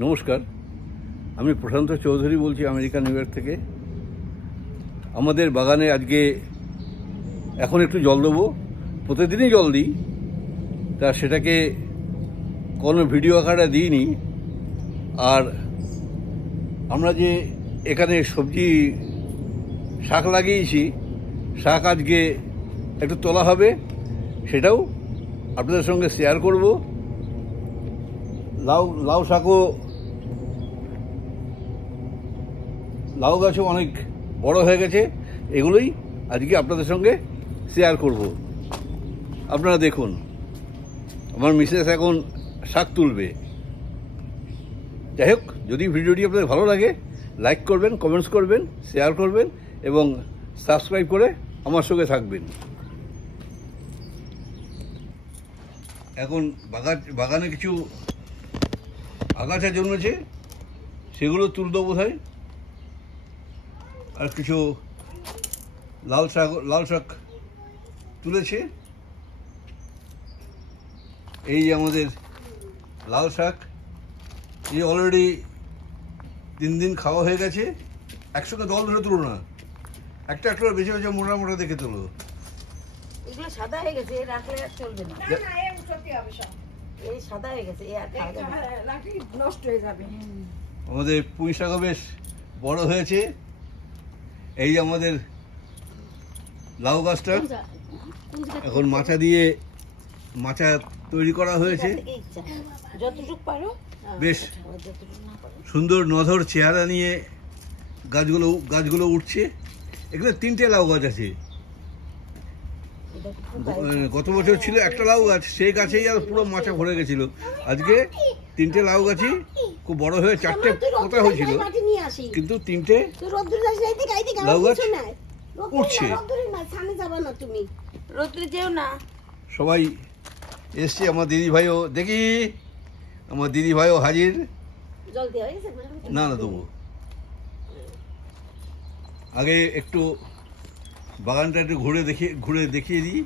নমস্কার, আমি প্রশান্ত চৌধুরী বলছি আমেরিকা নিউ ইয়র্ক থেকে। আমাদের বাগানে আজকে এখন একটু জল দেবো, প্রতিদিনই জল দিই, তা সেটাকে কোনো ভিডিও আকারে দিইনি। আর আমরা যে এখানে সবজি শাক লাগিয়েছি, শাক আজকে একটু তোলা হবে, সেটাও আপনাদের সঙ্গে শেয়ার করব। লাউ শাকও, লাউ গাছও অনেক বড় হয়ে গেছে, এগুলোই আজকে আপনাদের সঙ্গে শেয়ার করব। আপনারা দেখুন, আমার মিসেস এখন শাক তুলবে। যাই হোক, যদি ভিডিওটি আপনাদের ভালো লাগে লাইক করবেন, কমেন্টস করবেন, শেয়ার করবেন এবং সাবস্ক্রাইব করে আমার সঙ্গে থাকবেন। এখন বাগানে কিছু আগাছা জন্মেছে, সেগুলো তুলতে বোধহয়। আর কিছু লাল শাক তুলেছে। এই যে আমাদের লাল শাক, এই অলরেডি 3 দিন খাওয়া হয়ে গেছে। একসঙ্গে দল ধরে তুলো না, একটা একটা বেছে বেছে মোটা মোটা দেখে তুলো। এগুলো সাদা হয়ে গেছে, এ রাখলে আর চলবে না। এই সাদা হয়ে গেছে, এ আর খাওয়া যাবে না, নষ্ট হয়ে যাবে। আমাদের পুঁই শাকও বেশ বড় হয়েছে। এই আমাদের লাউ গাছটা এখন মাচা তৈরি করা হয়েছে। যতটুকু পারো, বেশ সুন্দর নধর চেহারা নিয়ে গাছগুলো উঠছে। এখানে 3টে লাউ গাছ আছে। গত বছর ছিল একটা লাউ গাছ, সেই গাছেই আর পুরো মাচা ভরে গেছিল। আজকে 3টে লাউ গাছই খুব বড় হয়ে 4টে পোতা হয়েছিল, কিন্তু 3টে লাউ গাছ উঠছে। সবাই এসছে, আমার দিদি ভাইও, দেখি আমার দিদি ভাইও হাজির। না দেবো, আগে একটু বাগানটা একটু ঘুরে দেখিয়ে দিই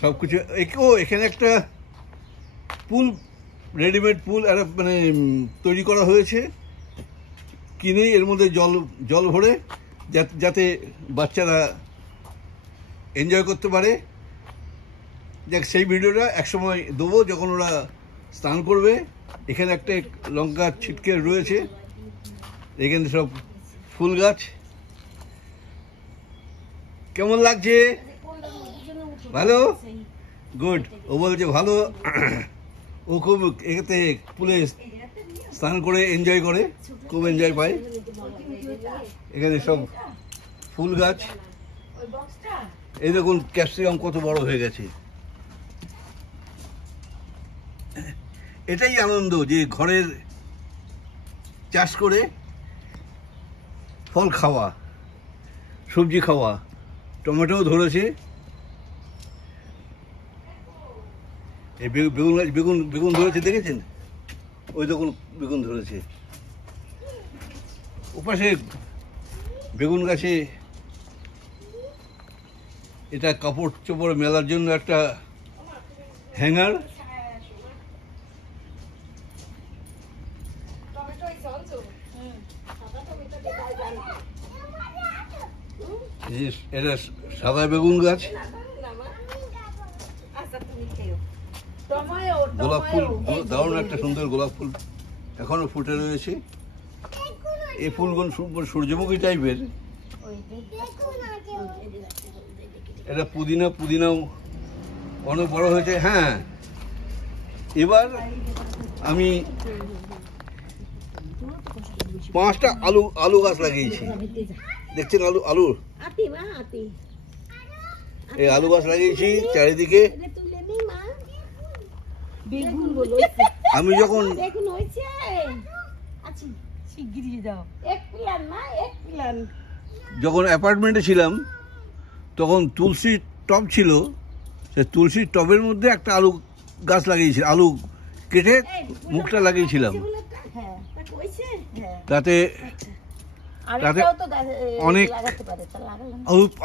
সবকিছু। এখানে একটা পুল, রেডিমেড পুল মানে তৈরি করা হয়েছে কিনে, এর মধ্যে জল ভরে যাতে বাচ্চারা এনজয় করতে পারে। দেখ, সেই ভিডিওটা একসময় দেবো যখন ওরা স্নান করবে। এখানে একটা লঙ্কা ছিটকে রয়েছে, এখানে সব ফুল গাছ। কেমন লাগছে? ভালো, গুড। ও বলছে ভালো। ও খুব এতে পুলে স্নান করে এনজয় করে, খুব এনজয় পায়। এখানে সব ফুল গাছ। এই দেখুন ক্যাপসিকাম কত বড় হয়ে গেছে। এটাই আনন্দ, যে ঘরের চাষ করে ফল খাওয়া, সবজি খাওয়া। টমেটোও ধরেছে। এই বেগুন ধরেছে, দেখেছেন? ওই দেখুন বেগুন ধরেছে। ওপাশে বেগুন গাছে এটা কাপড় চোপড় মেলার জন্য একটা হ্যাঙ্গার। এটা সাদা বেগুন গাছ। গোলাপ ফুল, দারুণ একটা সুন্দর গোলাপ ফুল এখনো ফুটে রয়েছে। এই ফুলগুলো সূর্যমুখী টাইপের। এটা পুদিনাও অনেক বড় হয়েছে। হ্যাঁ, এবার আমি 5টা আলু গাছ লাগিয়েছি। দেখছেন আলু, এই আলু গাছ লাগিয়েছি চারিদিকে। আমি যখন অ্যাপার্টমেন্টে ছিলাম তখন তুলসী টব ছিল, সেই তুলসীর টবের মধ্যে একটা আলু গাছ লাগিয়েছি। আলু কেটে মুখটা লাগিয়েছিলাম, তাতে অনেক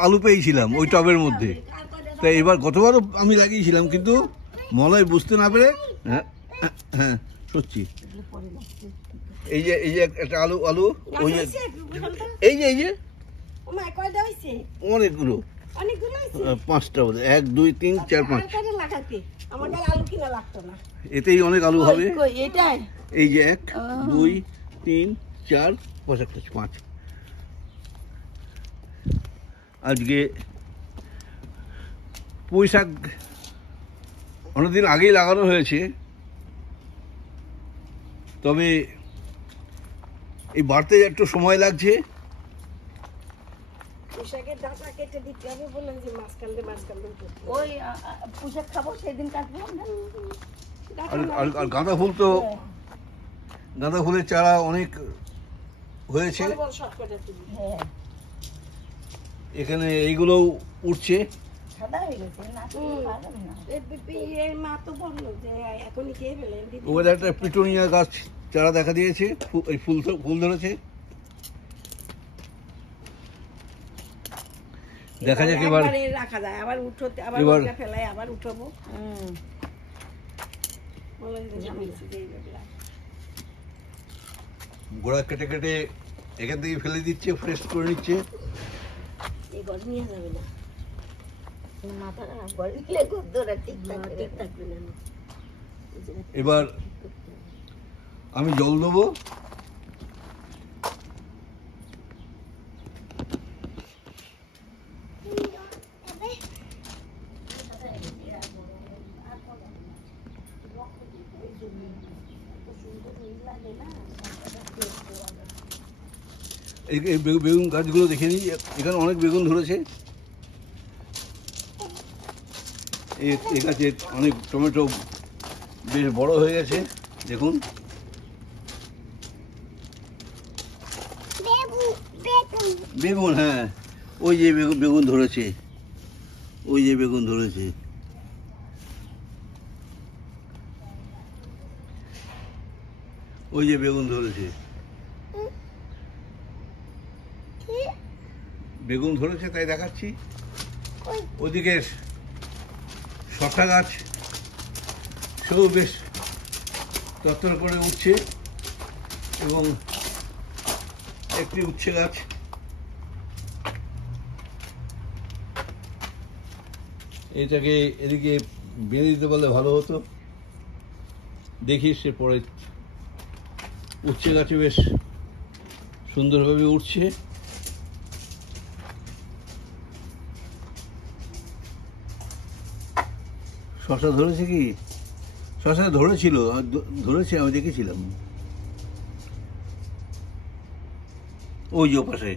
আলু পেয়েছিলাম ওই টবের মধ্যে। তাই এবার গতবারও আমি লাগিয়েছিলাম, কিন্তু মলয় বুঝতে না পেরে হ্যাঁ সত্যি। এগুলো পরে লাগছে। এই যে একটা আলু আলু ওই যে এই যে ও মা কয়টা হইছে? অনেকগুলো, অনেকগুলো হইছে। 5টা বোধ, 1 2 3 4 5। কারে লাগাতে আমাদের আলু কিনা লাগতো না। এতেই অনেক আলু হবে। কই এটাই? এই যে 1 2 3 4 5 একটা 5। আজকে পুঁই শাক অনেকদিন আগেই লাগানো হয়েছে, তবে এই বাড়তে একটু সময় লাগছে। পোশাকের ডাটা কেটে দিতে হবে বললেন যে মাছ কাটলে ওই পোশাক খাবো সেদিন কাটবো আর গাঁদা ফুল তো, গাঁদা ফুলের চারা অনেক হয়েছে এখানে, এইগুলোও উঠছে। ওদের একটা পিটুনিয়া গাছ চারা দেখা দিয়েছে, এই ফুল ধরেছে। দেখা যাক এবার রাখা যায়, আবার উঠতে আবার ফেলাই আবার উঠাবো। গোড়া কেটে কেটে এখান থেকে ফেলে দিচ্ছে, ফ্রেশ করে নিচ্ছে। এই ঘর নিয়ে যাবে না, মাথাটা ঘর নিলে গদ্দরা ঠিক থাকবে না। এবার আমি জল দেবো। এই বেগুন গাছগুলো দেখে নিই, এখানে অনেক বেগুন ধরেছে। এই গাছে অনেক টমেটো বেশ বড় হয়ে গেছে, দেখুন। বেগুন, হ্যাঁ ওই যে বেগুন ধরেছে, ওই যে বেগুন ধরেছে। ওই যে বেগুন ধরেছে, বেগুন ধরেছে তাই দেখাচ্ছি। ওদিকে শসা গাছ সেও বেশ তত্তর করে উঠছে, এবং একটি উচ্ছে গাছ। এটাকে এদিকে বেঁধে দিতে পারলে ভালো হতো। দেখি সে পরে উচ্ছে গাছে বেশ সুন্দরভাবে উঠছে। শসা ধরেছে কি? শসা ধরেছিল, ধরেছে, আমি দেখেছিলাম। ওই যে পাশে,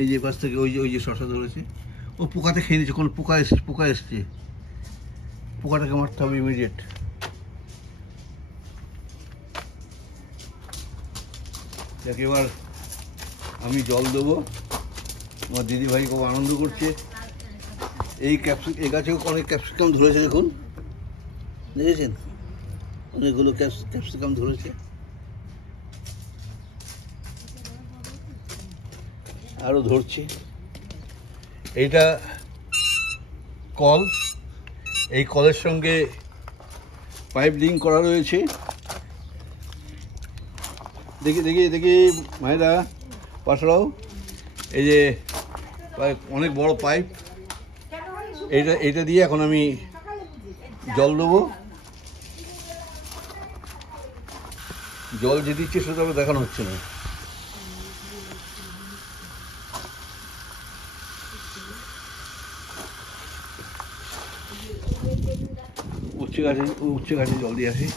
এই যে পাশ থেকে ওই যে শসা ধরেছে। ও পোকাতে খেয়ে নিচ্ছে, কোনো পোকা এসছে, পোকাটাকে মারতে হবে ইমিডিয়েট। যাকে এবার আমি জল দেবো। আমার দিদিভাই খুব আনন্দ করছে। এই গাছেও অনেক ক্যাপসিকাম ধরেছে, দেখুন, দেখেছেন অনেকগুলো ক্যাপসিকাম ধরেছে। আরো ধরছে। এইটা কল, এই কলের সঙ্গে পাইপ লিঙ্ক করা রয়েছে। দেখি মায়েরা পাশাও, এই যে অনেক বড় পাইপ, এইটা দিয়ে এখন আমি জল দেবো। জল যে দিচ্ছে সেটা দেখানো হচ্ছে না। উচ্ছে গাছে জল দিয়ে আসি।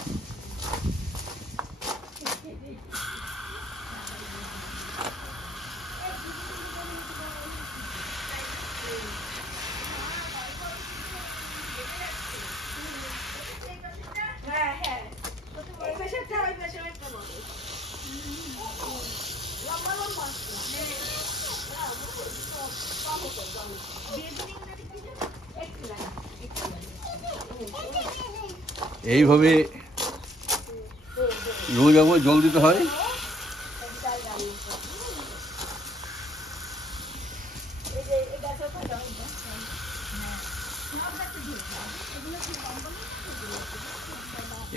এইভাবে রোজ আবার জল দিতে হয়।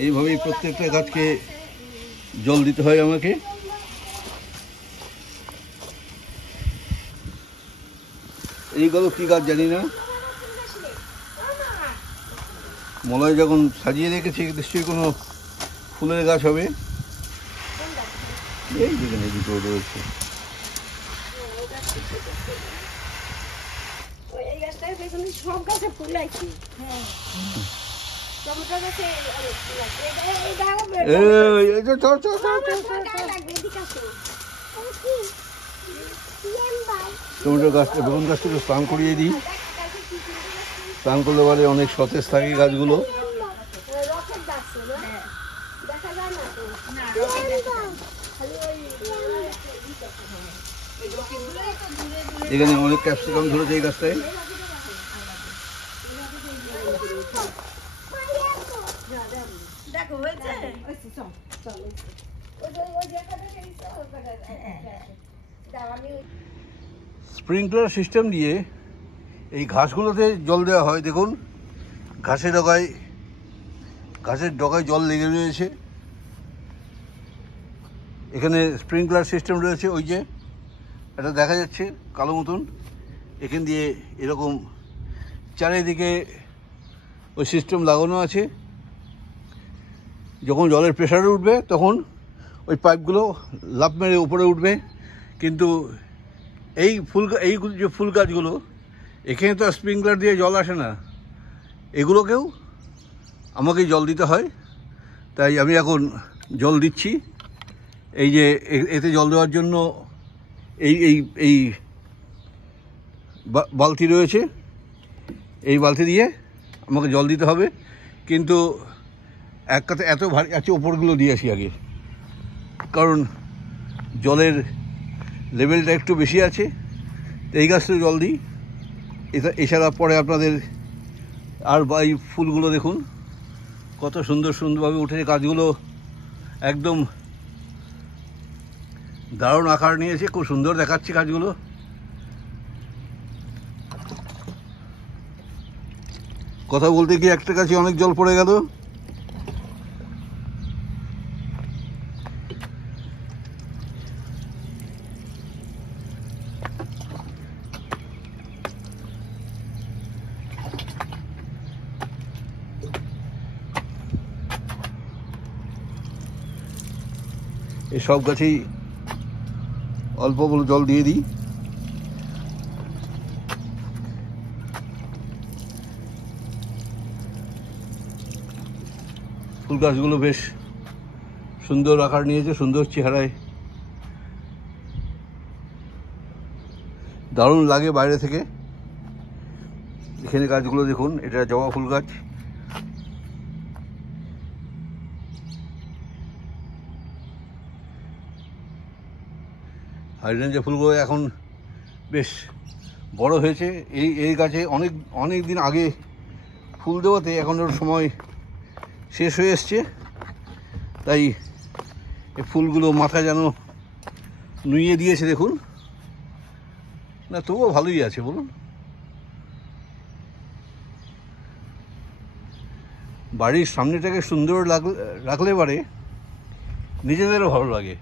এইভাবেই প্রত্যেকটা গাছকে জল দিতে হয় আমাকে। এইগুলো কি গাছ জানি না, মলয় যখন সাজিয়ে রেখেছে নিশ্চয়ই কোনো ফুলের গাছ হবে। এই যেখানে দুটো রয়েছে, সব গাছে ফুল আছে। টমেটো গাছটা, বেগুন গাছটাকে স্নান করিয়ে দিই। স্নান করলে পরে অনেক সতেজ থাকে গাছগুলো। এখানে অনেক ক্যাপসিকাম ধরেছে এই গাছটায়। স্প্রিংকলার সিস্টেম দিয়ে এই ঘাসগুলোতে জল দেওয়া হয়। দেখুন ঘাসের ডগায় জল লেগে রয়েছে। এখানে স্প্রিংকলার সিস্টেম রয়েছে, ওই যে এটা দেখা যাচ্ছে কালো মতন, এখান দিয়ে এরকম চারিদিকে ওই সিস্টেম লাগানো আছে। যখন জলের প্রেশার উঠবে তখন ওই পাইপগুলো লাফ মেরে উপরে উঠবে। কিন্তু এই যে ফুল গাছগুলো, এখানে তো স্প্রিংকলার দিয়ে জল আসে না, এগুলোকেও আমাকে জল দিতে হয়। তাই আমি এখন জল দিচ্ছি। এই যে এতে জল দেওয়ার জন্য এই বালতি রয়েছে, এই বালতি দিয়ে আমাকে জল দিতে হবে। কিন্তু এক কথা এত ভারী আছে, ওপরগুলো দিয়ে আসি আগে, কারণ জলের লেভেলটা একটু বেশি আছে। তো এই গাছটা জল দিই। এছাড়া পরে আপনাদের আর এই ফুলগুলো দেখুন কত সুন্দরভাবে উঠেছে। গাছগুলো একদম দারুণ আকার নিয়েছে, খুব সুন্দর দেখাচ্ছে গাছগুলো। কথা বলতে গিয়ে একটা গাছে অনেক জল পড়ে গেল। এই সব গাছেই অল্প জল দিয়ে দিই। ফুল গাছগুলো বেশ সুন্দর আকার নিয়েছে, সুন্দর চেহারায়, দারুণ লাগে বাইরে থেকে। এখানে গাছগুলো দেখুন, এটা জবা ফুল গাছ। হাইড্রেঞ্জা ফুলগুলো এখন বেশ বড় হয়েছে। এই গাছে অনেক দিন আগে ফুল দেওয়াতে এখন ওর সময় শেষ হয়ে এসছে। তাই এই ফুলগুলো মাথা যেন নুইয়ে দিয়েছে দেখুন। না তবুও ভালোই আছে বলুন। বাড়ির সামনেটাকে সুন্দর রাখলে পারে নিজেদেরও ভালো লাগে।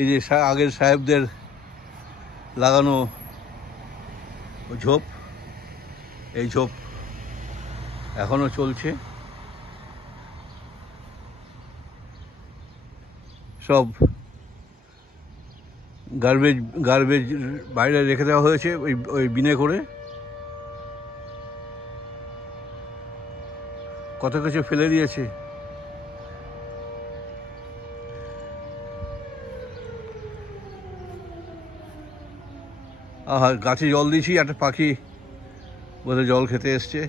এই যে আগের সাহেবদের লাগানো ঝোপ, এই ঝোপ এখনো চলছে। সব গার্বেজ বাইরে রেখে দেওয়া হয়েছে ওই বিনে করে। কত কিছু ফেলে দিয়েছে। আহা, গাছে জল দিয়েছি, একটা পাখি বোধহয় জল খেতে এসছে।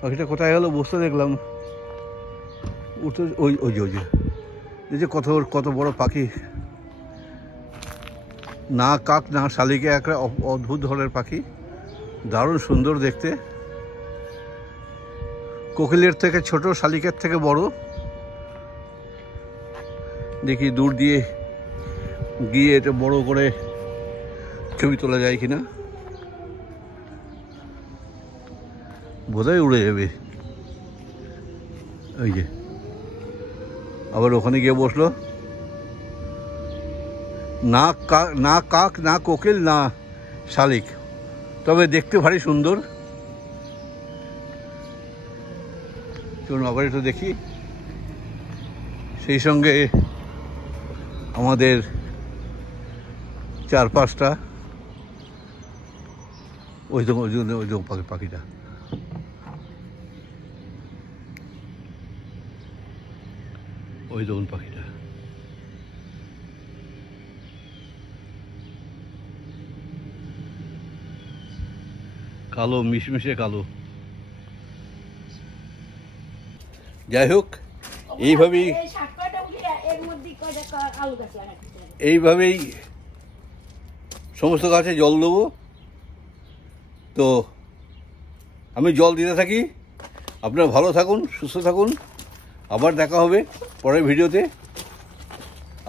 পাখিটা কোথায় গেল বসতে দেখলাম, উঠতে ওই যে কত বড় পাখি, না কাক না শালিকে, একটা অদ্ভুত ধরনের পাখি, দারুণ সুন্দর দেখতে। কোকিলের থেকে ছোট, শালিকের থেকে বড়, দেখি দূর দিয়ে গিয়ে এটা বড় করে ছবি তোলা যায় কিনা। বোধহয় উড়ে যাবে। ওই যে আবার ওখানে গিয়ে বসলো। না কাক না কোকিল না শালিক, তবে দেখতে ভারী সুন্দর। চলুন আবার একটু দেখি। সেই সঙ্গে আমাদের চারপাশটা, ওই তো পাখিটা। ওই দেখুন পাখিটা। কালো, মিশমিশে কালো। যাই হোক, এইভাবেই সমস্ত গাছে জল দেবো। তো আমি জল দিতে থাকি। আপনারা ভালো থাকুন, সুস্থ থাকুন। আবার দেখা হবে পরের ভিডিওতে।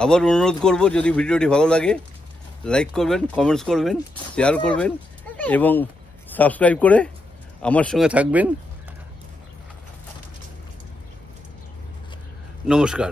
আবার অনুরোধ করব, যদি ভিডিওটি ভালো লাগে লাইক করবেন, কমেন্টস করবেন, শেয়ার করবেন এবং সাবস্ক্রাইব করে আমার সঙ্গে থাকবেন। নমস্কার।